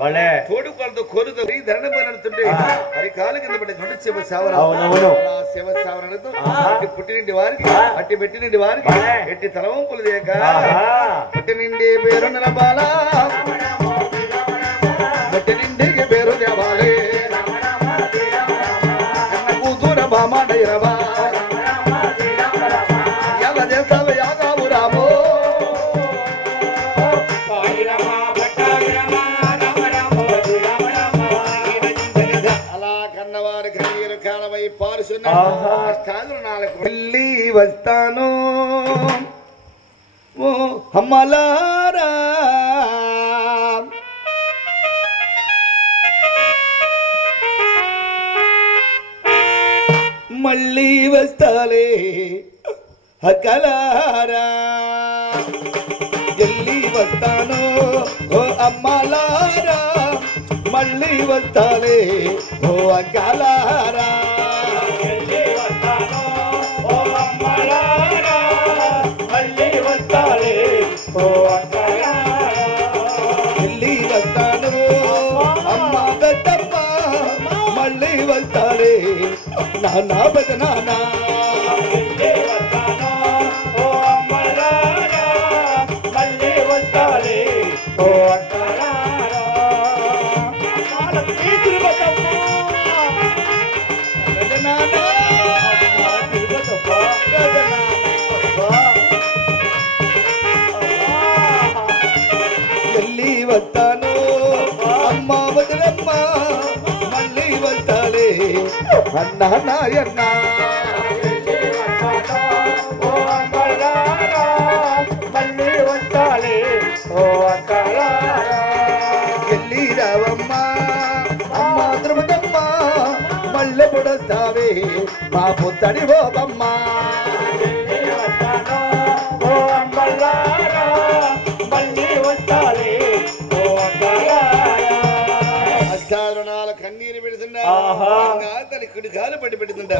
కాదు తోడు కొలతో కోరుతో ధరణ పడుతుంటే అది కాలు కింద పడి కొట్టు శివ సావర శివ సావరణతో అట్టి పుట్టినింటి వారికి అట్టి పెట్టినింటి వారికి ఎట్టి తలవంపులు దేక పుట్టినిండి పేరు నిలబాల పుట్టినింటికి పేరు దేవాలే కన్న కూతుర బామాడైరవా ఎలా చేస్తావు యాగావు రామో వెళ్ళి వస్తాను ఓ అమ్మలారా మళ్ళీ వస్తాలే అక్కలారా వెళ్ళి వస్తాను ఓ అమ్మలారా మళ్ళీ వస్తాలే ఓ అక్కలారా వెళ్ళి వస్తాను అమ్మ పెద్దమ్మ మళ్ళీ వస్తాలే నాన్న పెద్ద నాన్న వెళ్ళి వస్తాను అమ్మ వదిలమ్మ మళ్ళీ వస్తాలే అన్నా నాయన్నా వెళ్ళి రావమ్మ అమ్మ ద్రుపదమ్మ మళ్ళీ పొడస్తావే మా పుత్తడి బోబమ్మ కన్నీరు పెడుతున్నా తన కుడి కాలు పట్టి పెడుతుంటా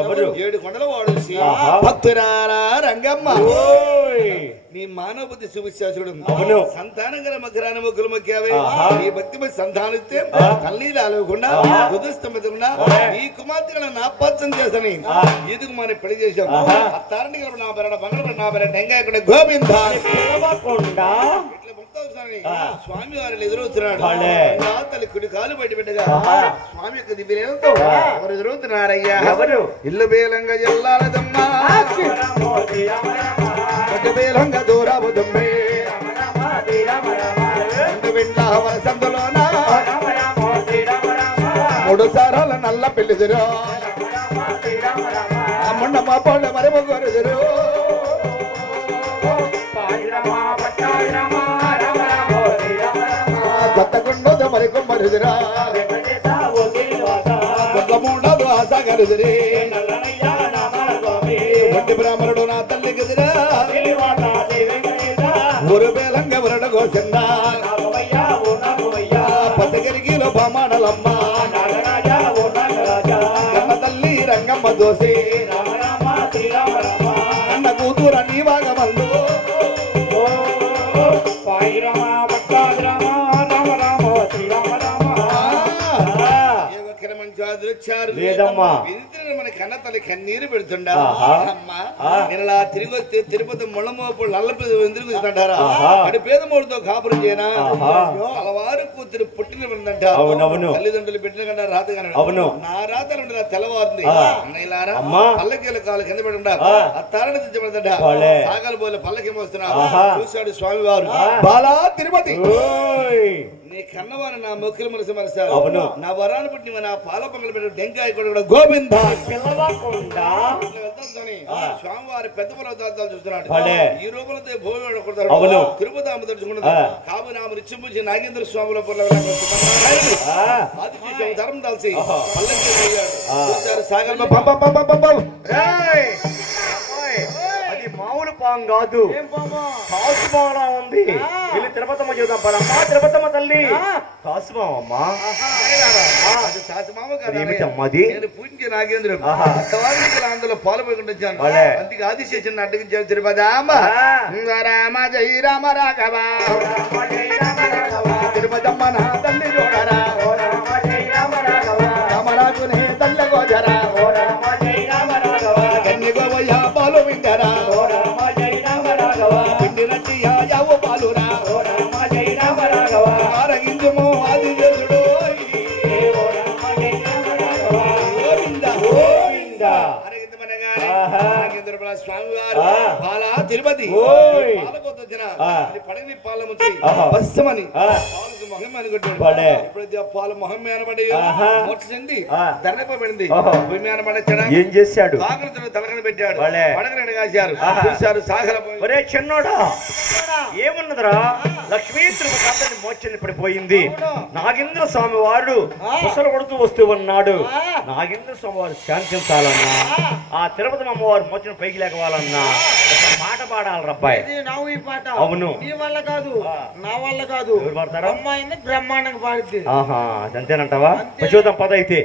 ఎవరు 7 కొండల వాడు భక్తురారా రంగమ్మ నీ మానవ బుద్ధి చూపించాడు సంతానం గల మగ్రాన మొగ్గులు మొక్కావే నీ భక్తి సంతానిస్తే కన్నీరు ఆలవకుండా దుదస్తమకుండా ఈ కుమార్తె నా పాత్రం చేస్తాని ఈదుకు మన పెళ్లి చేశాం అత్తారంటి గల నా బెరడ బంగారు నా బెరడ టెంగా ఇక్కడ గోవింద స్వామి వారిని ఎదురవుతున్నాడు తల్లి కుడి కాలు బయట పెట్టగా స్వామి యొక్క దివ్యతో ఎవరు ఎదురవుతున్నారయ్యా ఎవరు ఇల్లు బేలంగా ఎల్లాలదమ్మా బేలంగా దూరాబుదమ్మే సందులోన 3 సారాల నల్ల పెళ్లిదిరో మొండ మా పండ మరి మొగరుదురు కొత్తగుండదు మరి కొమ్మరుదురా కొత్తముండదు ఆశగరుదురే వంటి బ్రాహ్మణుడు నా తల్లి గదిరా ఊరు బేలంగ వరడ గోసిందా పతగిరిగిలో బామాడలమ్మ కన్న తల్లి రంగమ్మ దోసి కన్న కూతుర నీ భాగమందు లేదమ్మా మన కన్న తల్లి కన్నీరు పెడుతుండా అమ్మా నేను తిరిగి వస్తే తిరుపతి ముళ్ళమోపుడు నల్లపిదంటారా అటు పేదమూడితో కాపురం చేయనా అలవారు కూతురు పుట్టిన తల్లిదండ్రులు పెట్టిన కన్నా రాత అవును నా రాత తెల్లవారుంది అన్నయ్యలారా పల్లకీల కాలు కింద పెడుండా ఆ తారణ తెచ్చబడతా సాగలు పోలే పల్లకి మోస్తున్నా చూశాడు స్వామి వారు బాలా తిరుపతి నీ కన్నవారు నా మొక్కులు మనసు మరుస్తారు అవును నా వరాన్ని పుట్టి నా పాల పొంగలు పెట్టు టెంకాయ కూడా గోవింద స్వామివారి పెద్ద పర్వతాలు చూస్తున్నాడు ఈ రూపంలో భోజనం అవును తిరుపతి అమ్మ తలుచుకున్నది కాబు నామ రిచ్చిపుచ్చి నాగేంద్ర స్వాముల ధర్మం దాల్చి పల్లెకి సాగర్ మామూలు పాము కాదు కాసుమాలా ఉంది వెళ్ళి తిరుపతమ్మ చూద్దాం పదమ్మా తిరుపతమ్మ తల్లి కాసుమావమ్మా ఏమిటమ్మది నేను పూజించే నాగేంద్రుడు అందులో పాల్పోకుండా వచ్చాను అందుకే ఆదిశేషన్ అడ్డగించాను తిరుపతి రామ జై రామ రాఘవ తిరుపతమ్మ నా తల్లి చూడరా రామరాజునే తల్లి గోజరా కన్య గోవయ్య పాలు వింటరా పిండి నట్టి యావు పాలురా ఆరగించుము ఆది చేసుడు స్వామి వారు పాలా తిరుపతి పడగని పాల ముచ్చి బస్సమని మొహమ్మని కొట్టాడు ఎప్పుడైతే పాలు మొహమ్మ అనబడి మోక్ష చెంది ధరణపడింది భూమి అనబడచ్చా ఏం చేశాడు ఆకృతులు తలకని పెట్టాడు పడగని కాశారు చూశారు సాగర ఒరే చిన్నోడా ఏమున్నదిరా లక్ష్మీ తిరుపతి మోక్షని పడిపోయింది నాగేంద్ర స్వామి వారు ముసలు కొడుతూ వస్తూ ఉన్నాడు నాగేంద్ర స్వామి వారు శాంతించాలన్నా ఆ తిరుపతి అమ్మవారు మోక్షని పైకి లేకవాలన్నా పాట పాడాలి రబ్బాయి అవును నీ వల్ల కాదు నా వల్ల కాదు అమ్మాయిని బ్రహ్మాండంగా పాడిద్ది ఆహా అంతేనంటావా చూద్దాం పద అయితే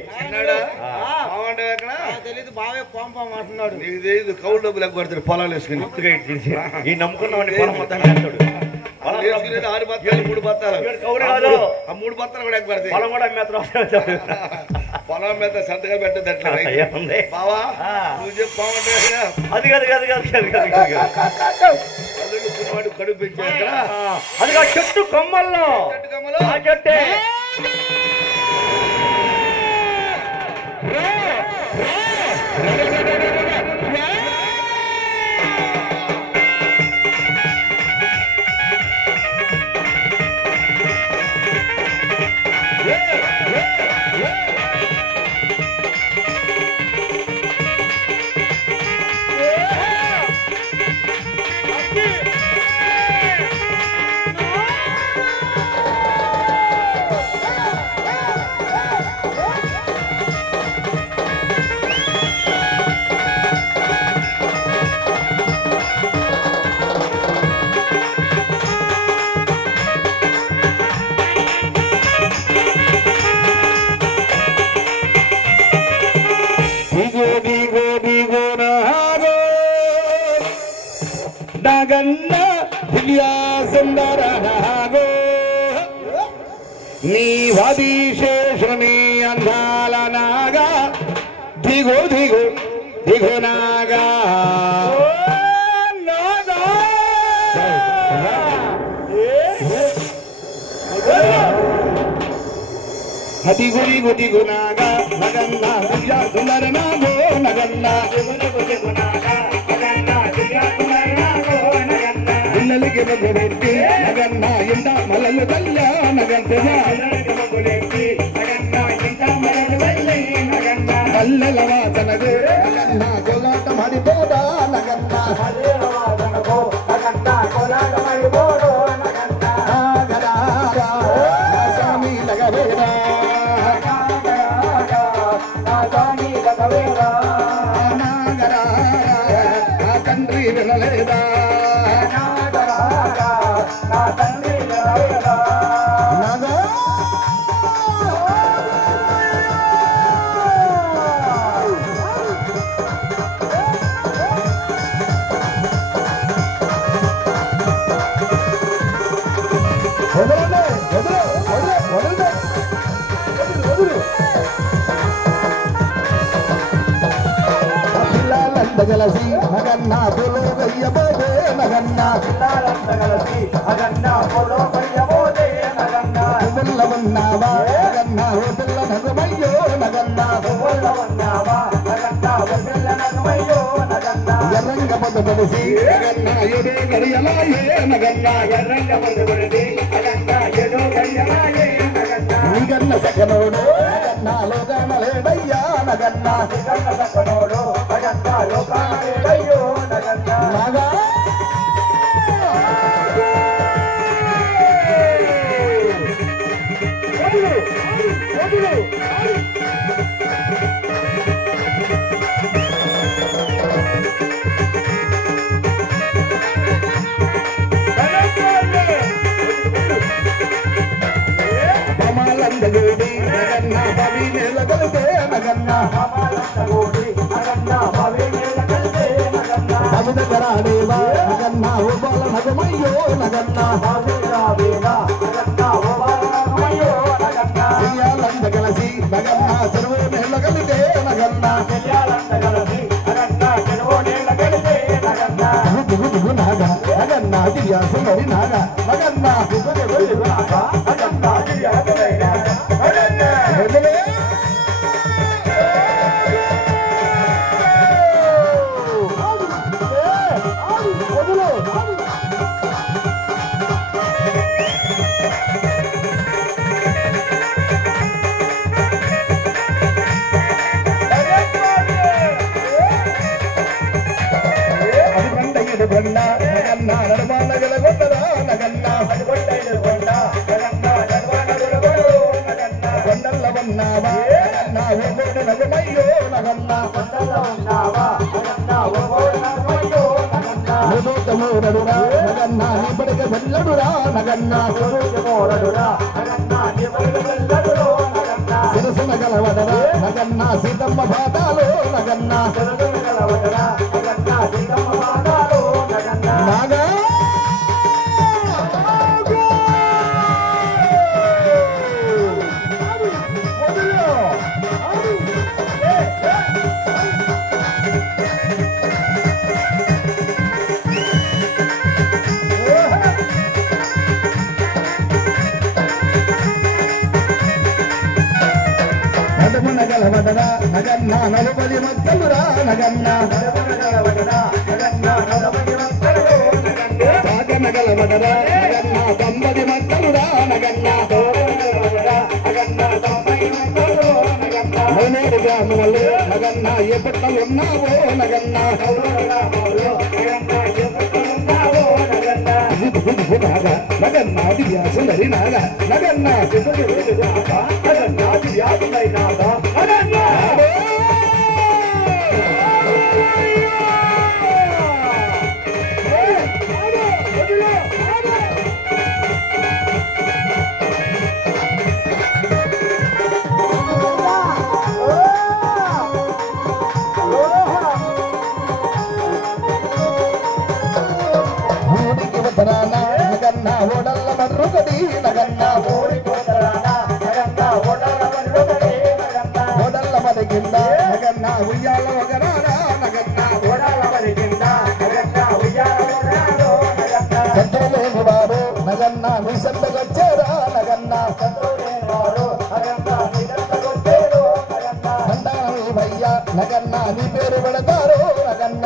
తెలీదు బావే పంప మాట్లాడు నీకు తెలియదు కౌలు డబ్బులు ఎగ్గొడతాడు పొలాలు వేసుకుని ఈ నమ్ముకున్నామని పొలం మొత్తం వేస్తాడు 6 బత్తాలు 3 బత్తాలు కౌలు కాదు ఆ 3 బత్తాలు కూడా ఎగ్గొడతాయి పొలం కూడా అమ్మేస్తాడు పొలం మీద సంతకాలు పెట్టద్దు బావా నువ్వు చెప్పు అది కాదు కాదు కాదు కడుపు పెంచాక అది చెట్టు కొమ్మల్లో ఆ చెట్టే నీ వదిశేషుని అందాల నాగా దిగు దిగు దిగు నాగా దిగు దిగు దిగు నాగా నగన్న దివ్య సుందర నాగో నగన్న పిల్లలకి మగులెత్తి నగన్న ఇంట మలలు తల్ల మల్లెల వాసనకు నగన్న కోలాట మడిపోదా నగన్న స్వామి నగవేరా తండ్రి వినలేదా గలసి నగన్న పొలో గయ్యబోదే నగన్న గలసి నగన్న పొలో గయ్యబోదే నగన్న పిల్లవన్నావా నగన్న పిల్ల నగమయ్యో నగన్న పిల్లవన్నావా నగన్న పిల్ల నగమయ్యో నగన్న ఎర్రంగ పొదబడిసి నగన్న ఎదో గడియలాయే నగన్న ఎర్రంగ పొదబడిసి నగన్న ఎదో గడియలాయే నగన్న నిగన్న సకనోడు నగన్న లోగనలేడయ్యా నగన్న నిగన్న సకనోడు నగన్న లోగనలేడయ్యో నగన్న నాగా నగన్న భవి నెలగలితే నగన్న భవిదగరాడేవా నగన్న ఓ బాల నగమయ్యో నగన్న మత్తమురా నగన్న శిరసున గలవదరా నగన్న సీతమ్మ పాదాలు నగన్న నాగా నగలవదరా నగన్న నలుపది మత్తమురా నగన్న నగలవదరా నగన్న తొంభది మత్తమురా నగన్న మౌనేరు గ్రామములు నగన్న ఏ పుట్టలున్నావో నగన్న నగన్న దివ్యా సుందరి నాగ నగన్న నగన్న ఓడల్ల మర్రుగడి నగన్న ఓడల్ల మరిగింద నగన్న ఉయ్యాల ఒకరారా నగన్న సంతోలేని వారు నగన్న నీ సంతకొచ్చారా నగన్న భయ్య నగన్న నీ పేరు పెడతారు నగన్న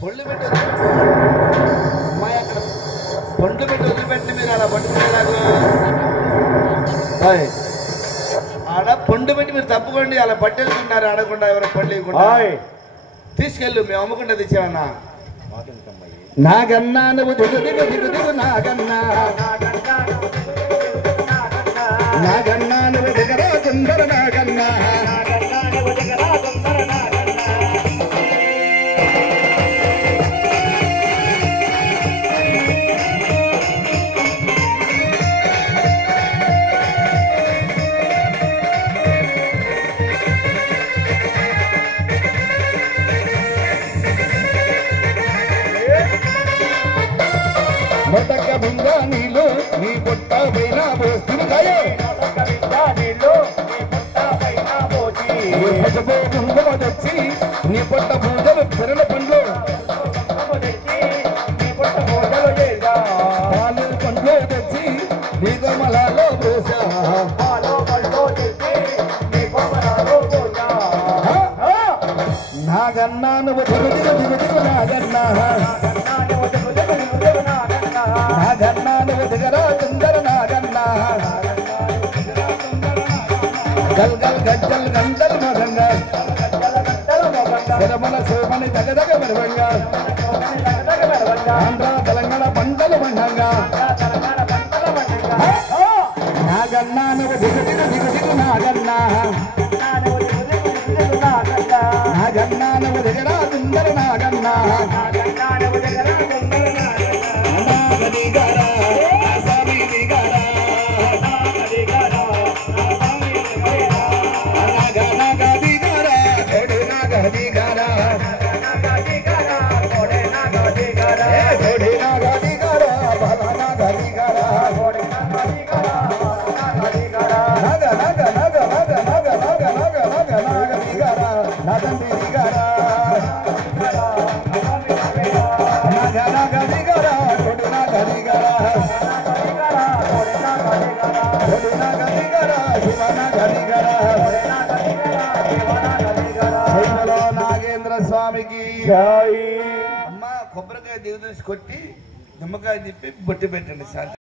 పొళ్ళు పెట్టి అమ్మాయి అక్కడ పండ్లు పెట్టి వదిలిపెట్టి మీరు అలా పట్టుకునేలాగా ఆడ పండు పెట్టి మీరు తప్పుకోండి అలా పట్టేసుకుంటున్నారు ఆడకుండా ఎవరో పండు ఇవ్వకుండా తీసుకెళ్ళు మేము అమ్ముకుంటే తెచ్చామన్నా నాగన్నా నువ్వు దిగు దిగు దిగు దిగు నాగన్నా నాగన్నా నువ్వు దిగరా సుందర నాగన్నా మొదక బింగా నీళ్ళు నీ పొట్ట పైన పోస్తున్న పసుపు కుంకుమ తెచ్చి నీ పొట్ట పూజలు పెరల పండ్లు పాలు పండ్లు తెచ్చి నీ కోమలాలో పోసా నాగన్నా నువ్వు దిగు దిగు దిగు దిగు నాగన్నా నాగన్నా నువ్వు దిగరా సుందర నాగన్నా గల్ గల్ గజ్జల్ గంటల్ మగంగా తిరుమల సోమని దగదగ మెరవంగా ఆంధ్ర తెలంగాణ పంటలు పండంగా నాగన్నా నువ్వు దిగు దిగు దిగు దిగు నాగన్నా నాగన్నా నువ్వు దిగరా సుందర నాగన్నా నాగ దిగరా నాగేంద్ర స్వామికి జై అమ్మ కొబ్బరికాయ దిగుదూసి కొట్టి నిమ్మకాయ తిప్పి బొట్టు పెట్టండి శాంతి